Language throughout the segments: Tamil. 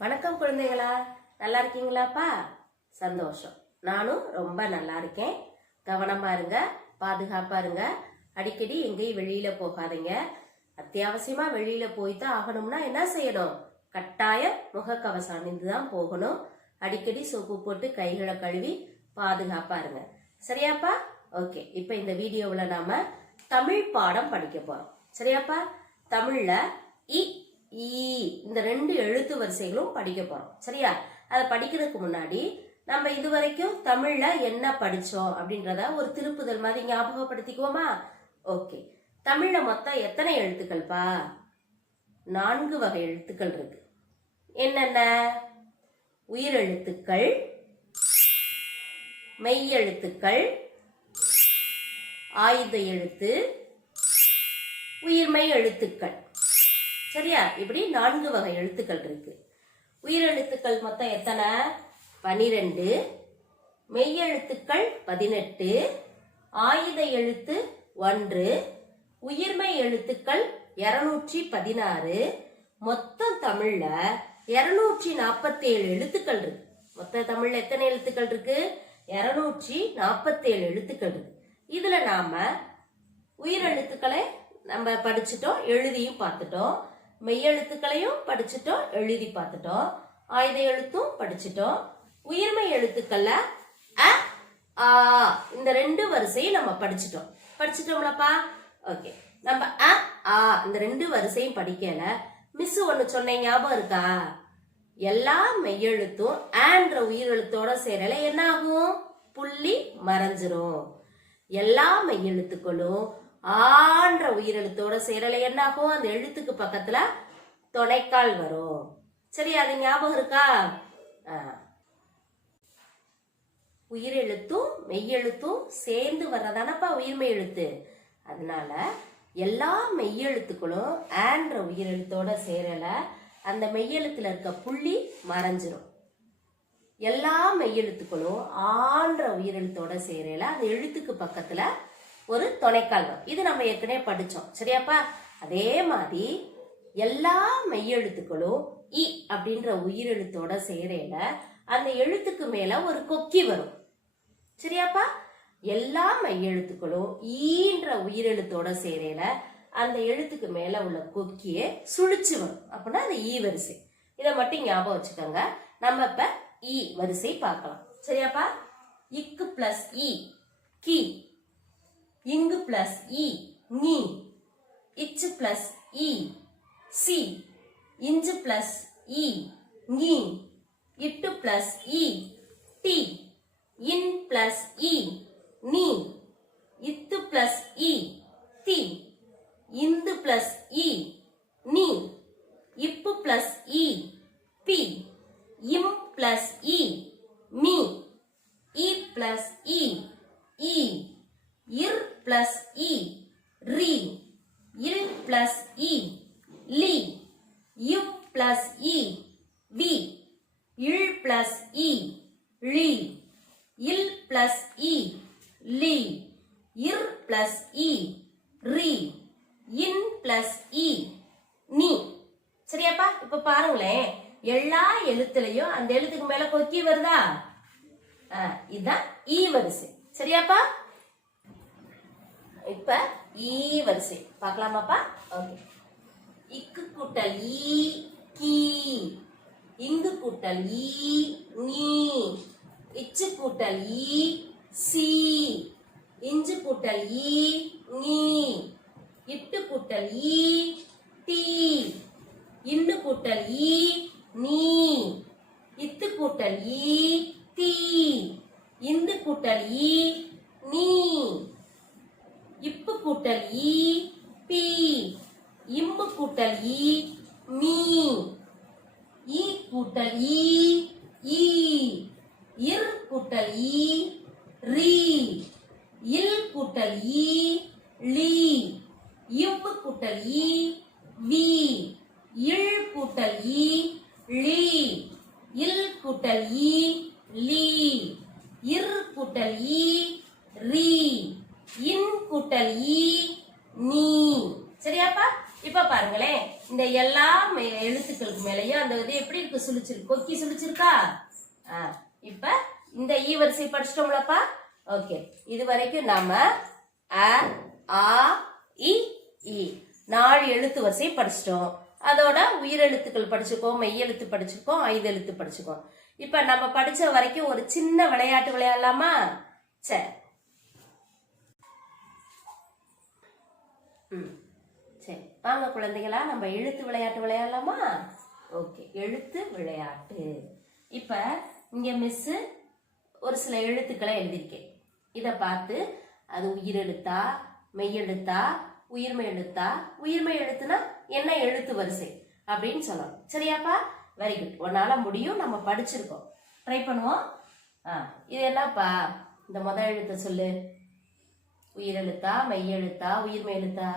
வணக்கம் குழந்தைகளா, நல்லா இருக்கீங்களாப்பா? சந்தோஷம். நானும் ரொம்ப நல்லா இருக்கேன். கவனமா இருங்க, பாதுகாப்பா இருங்க. அடிக்கடி எங்கேயும் வெளியில போகாதீங்க. அத்தியாவசியமா வெளியில போய்தான் ஆகணும்னா என்ன செய்யணும்? கட்டாயம் முகக்கவசம் அணிந்து தான் போகணும். அடிக்கடி சோப்பு போட்டு கைகளை கழுவி பாதுகாப்பா இருங்க. சரியாப்பா? ஓகே, இப்ப இந்த வீடியோவில் நாம தமிழ் பாடம் படிக்க போறோம். சரியாப்பா? தமிழ்ல இ இந்த ரெண்டு எழுத்து வரிசைகளும் படிக்க போறோம். சரியா? அதை படிக்கிறதுக்கு முன்னாடி நம்ம இதுவரைக்கும் தமிழ்ல என்ன படிச்சோம் அப்படின்றத ஒரு திருப்புதல் மாதிரி ஞாபகப்படுத்திக்குவோமா? ஓகே, தமிழ்ல மொத்தம் எத்தனை எழுத்துக்கள்ப்பா? 4 வகை எழுத்துக்கள் இருக்கு. என்னென்ன? உயிரெழுத்துக்கள், மெய்யெழுத்துக்கள், ஆயுத எழுத்து, உயிர்மெய் எழுத்துக்கள். சரியா? இப்படி 4 வகை எழுத்துக்கள் இருக்கு. உயிரெழுத்துக்கள் மொத்தம் எத்தனை? 12. மெய்யெழுத்துக்கள் 18. ஆயுத எழுத்து 1. உயிர்மெய் எழுத்துக்கள் 216. மொத்தம் தமிழ்ல 247 எழுத்துக்கள் இருக்கு. மொத்த தமிழ்ல எத்தனை எழுத்துக்கள் இருக்கு? 247 எழுத்துக்கள் இருக்கு. இதுல நாம உயிரெழுத்துக்களை நம்ம படிச்சுட்டோம், எழுதியும் பார்த்துட்டோம். மெய்யெழுத்துக்களையும் படிச்சுட்டோம், எழுதி பார்த்துட்டோம். ஆயுத எழுத்தும் படிச்சுட்டோம். உயிர்மெய் எழுத்துக்கள்ல அ ஆ இந்த 2 வரிசையும் நம்ம படிச்சுட்டோம்லப்பா? ஓகே, நம்ம அ ஆ இந்த 2 வரிசையும் படிக்கல. மிஸ் ஒன்னு சொன்ன ஞாபகம் இருக்கா? எல்லா மெய்யெழுத்தும் ஆன்ற உயிரெழுத்தோட சேரல என்ன ஆகும்? புள்ளி மறைஞ்சிரும். எல்லா மெய்யெழுத்துக்களும் ஆன்ற உயிரெழுத்தோட சேரல என்ன ஆகும்? அந்த எழுத்துக்கு பக்கத்துல துணைக்கால் வரும். சரி, அது ஞாபகம் இருக்கா? உயிரெழுத்தும் மெய்யெழுத்தும் சேர்ந்து வர்றதானப்பா உயிர்மெய் எழுத்து. அதனால எல்லா மெய்யெழுத்துக்களும் ஆன்ற உயிரெழுத்தோட சேரல, அந்த மெய்யெழுத்துல இருக்க புள்ளி மறைஞ்சிரும். எல்லா மெய்யெழுத்துக்களும் ஆன்ற உயிரெழுத்தோட சேரல, அந்த எழுத்துக்கு பக்கத்துல ஒரு துணைக்கால் வரும். இது நம்ம ஏற்கனவே படிச்சோம். சரியாப்பா? அதே மாதிரி எல்லா மெய்யெழுத்துக்களும் இ அப்படின்ற உயிரெழுத்தோட சேரல, அந்த எழுத்துக்கு மேல ஒரு கொக்கி வரும். சரியாப்பா? எல்லா மெய்யெழுத்துக்களும் ஈன்ற உயிரெழுத்தோட சேரல, அந்த எழுத்துக்கு மேல உள்ள கொக்கியே சுழிச்சு வரும். அப்படின்னா அது ஈ வரிசை. இதை மட்டும் ஞாபகம் வச்சுக்கோங்க. நம்ம இப்ப ஈ வரிசை பார்க்கலாம். சரியாப்பா? இக்கு பிளஸ் இ கி, இங்கு பிளஸ் இ நீ, இச்சு பிளஸ் இ சி, இஞ்சு பிளஸ் இ நீ, இட்டு பிளஸ் இ டி, இன் பிளஸ் இ நீ, இத்து பிளஸ் இ தி, இந்து பிளஸ் இ நீ, இப்பு பிளஸ் இ பி, இம் பிளஸ் இ மீ, இ பிளஸ் இ ஈ, இர் பிளஸ் இ ரி, இல் பிளஸ் இ லி, யு பிளஸ் இ வி, இல் பிளஸ் இ ழி, இல் பிளஸ் இ லி, இர் பிளஸ் இ ரி, இன் பிளஸ் இ நீ. சரியாப்பா? இப்ப பாருங்களேன், எல்லா எழுத்துலயும் அந்த எழுத்துக்கு மேல கொக்கி வருதா? இதுதான் ஈ வரிசை. சரியாப்பா? இப்ப ஈ வரிசை பார்க்கலாமாப்பா? ஓகே. இக்கு கூட்டல் ஈ கீ, இங்கு கூட்டல் ஈ நீ, இச்சு கூட்டல் ஈ சி, இஞ்சு கூட்டல் ஈ நீ, இட்டு கூட்டல் ஈ டி, இன்னு கூட்டல் ஈ நீ, இத்து கூட்டல் ஈ தி, இந்து கூட்டல் ஈ நீ, இப்பு கூட்டல் ஈ பி, இம்பு கூட்டல் ஈ மீ, ஈ கூட்டல் ஈ ஈ, இர் கூட்டல் ஈ ரி, இல் கூட்டல் ஈ லி, இவ்வு கூட்டல் ஈ வி, இல் கூட்டல் ஈ லி, இல் கூட்டல் ஈ லி, இர் கூட்டல் ஈ ரி, இன் கூட்டல் ஈ நீ. சரியாப்பா? இப்ப பாருங்களேன், இந்த எல்லா எழுத்துக்களுக்கு மேலயும் அந்த இது எப்படி இருக்கு, சுழிச்சிருக்கு, கொக்கி சுழிச்சிருக்கா. இப்ப இந்த ஈ வரிசை படிச்சிட்டோம்லப்பா. ஓகே, இது வரைக்கும் நாம அ ஆ இ ஈ 4 எழுத்து வரிசை படிச்சிட்டோம். அதோட உயிரெழுத்துக்கள் படிச்சுக்கோம், மெய்யெழுத்து படிச்சுக்கோம், 5 எழுத்து படிச்சுக்கோம். இப்ப நம்ம படிச்ச வரைக்கும் ஒரு சின்ன விளையாட்டு விளையாடலாமா? சரி. சரி, வாங்க குழந்தைகளா, நம்ம எழுத்து விளையாட்டு விளையாடலாமா? ஓகே, எழுத்து விளையாட்டு. இப்ப இங்க மிஸ் ஒரு சில எழுத்துக்களை எழுதியிருக்கேன். இத பார்த்து அது உயிரெழுத்தா, மெய்யெழுத்தா, உயிர்மெய் எழுத்தா, உயிர்மெய் எழுத்துனா என்ன எழுத்து வரிசை அப்படின்னு சொல்லணும். சரியாப்பா? Very good. உன்னால முடியும், நம்ம படிச்சிருக்கோம். ட்ரை பண்ணுவோம். இது என்னப்பா? இந்த முதல் எழுத்தை சொல்லு. உயிரெழுத்தா, மெய்யெழுத்தா, உயிர்மெய் எழுத்தா?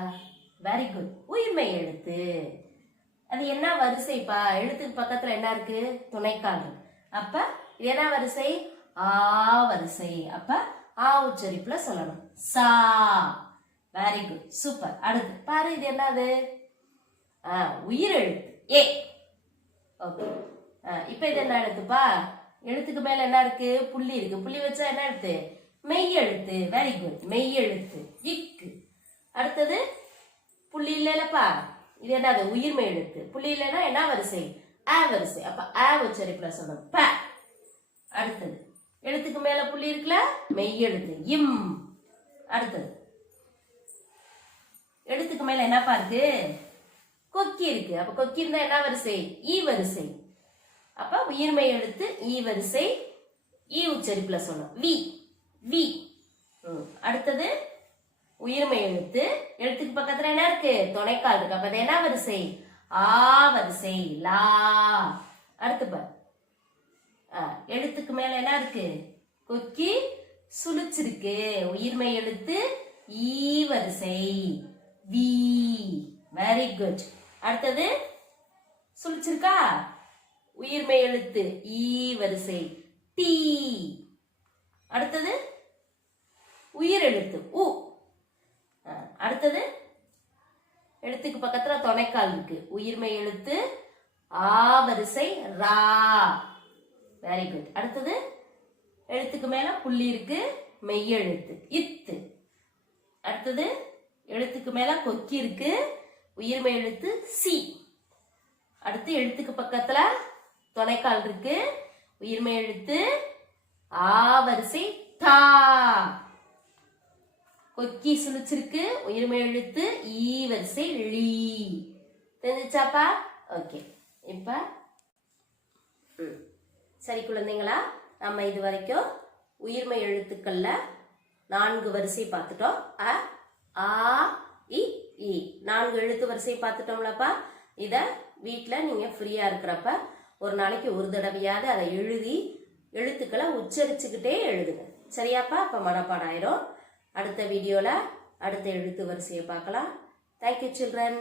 வெரி குட், உயிர்மெய் எழுத்து. அது என்ன வரிசைப்பா? எழுத்துக்கு பக்கத்துல என்ன இருக்கு? துணைக்கால் இருக்கு. அப்ப இது என்ன வரிசை? ஆ வரிசை. அப்ப ஆ உச்சரிப்புல சொல்லணும். சா. Very good, super. அடுத்து பாரு, இது என்னது? உயிரெழுத்து ஏ. ஓகே, இப்ப இது என்ன எழுத்துப்பா? எழுத்துக்கு மேல என்ன இருக்கு? புள்ளி இருக்கு. புள்ளி வச்சா என்ன எழுத்து? மெய் எழுத்து. வெரி குட், மெய் எழுத்து. இக்கு. அடுத்தது புள்ளி இல்லப்பா, இது என்னது? உயிர்மெய் எழுத்து. புள்ளி இல்லைன்னா என்ன வரிசை? ஆ வரிசை. அப்ப ஆ உச்சரிப்புல சொல்லணும். ப. அடுத்தது எழுத்துக்கு மேல புள்ளி இருக்குல்ல, மெய் எழுத்து. இம். அடுத்தது எழுத்துக்கு மேல என்னப்பா இருக்கு? கொக்கி இருக்கு. அப்ப கொக்கி இருந்தா என்ன வரிசை? ஈ வரிசை. அப்ப உயிர்மெய் எழுத்து ஈ வரிசை. ஈ உச்சரிப்புல சொல்லணும். வி. வி. அடுத்தது உயிர்மெய் எழுத்து. எழுத்துக்கு பக்கத்துல என்ன இருக்கு? துணைக்கால் இருக்கு. அப்ப அது என்ன வரிசை? ஆ வரிசை. லா. அடுத்து பாரு, எழுத்துக்கு மேல என்ன இருக்கு? கொக்கி சுழிச்சிருக்கு. உயிர்மெய் எழுத்து ஈ வரிசை. வி. Very good. அடுத்தது சுழிச்சிருக்கா? உயிர்மெய் எழுத்து ஈ வரிசை. டி. அடுத்தது உயிர் எழுத்து உ. அடுத்தது எழுத்துக்கு பக்கத்துல துணைக்கால் இருக்கு. உயிர்மெய் எழுத்து ஆ வரிசை. ரா. Very good. அடுத்தது எழுத்துக்கு மேல புள்ளி இருக்கு. மெய் எழுத்து இத்து. அடுத்தது எழுத்துக்கு மேல கொக்கி இருக்கு. உயிர்மெய் எழுத்து சி. அடுத்து எழுத்துக்கு பக்கத்துல துணைக்கால் இருக்கு. உயிர்மெய் எழுத்து ஆ வரிசை. தா. கொக்கி சுழிச்சிருக்கு. உயிர்மெய் எழுத்து ஈ வரிசை. லீ. தெரிஞ்சுச்சாப்பா? ஓகே. இப்ப சரி குழந்தைங்களா, நம்ம இது வரைக்கும் உயிர்மெய் எழுத்துக்கள்ல 4 வரிசை பார்த்துட்டோம். அ ஆ இ ஈ 4 எழுத்து வரிசை பார்த்துட்டோம்லப்பா. இத வீட்டில் நீங்க ஃப்ரீயா இருக்கிறப்ப ஒரு நாளைக்கு ஒரு தடவையாவது அதை எழுதி எழுத்துக்களை உச்சரிச்சுக்கிட்டே எழுதுங்க. சரியாப்பா? அப்ப மனப்பாடம் ஆயிரும். அடுத்த வீடியோல அடுத்த எழுத்து வரிசையை பார்க்கலாம். Thank you children.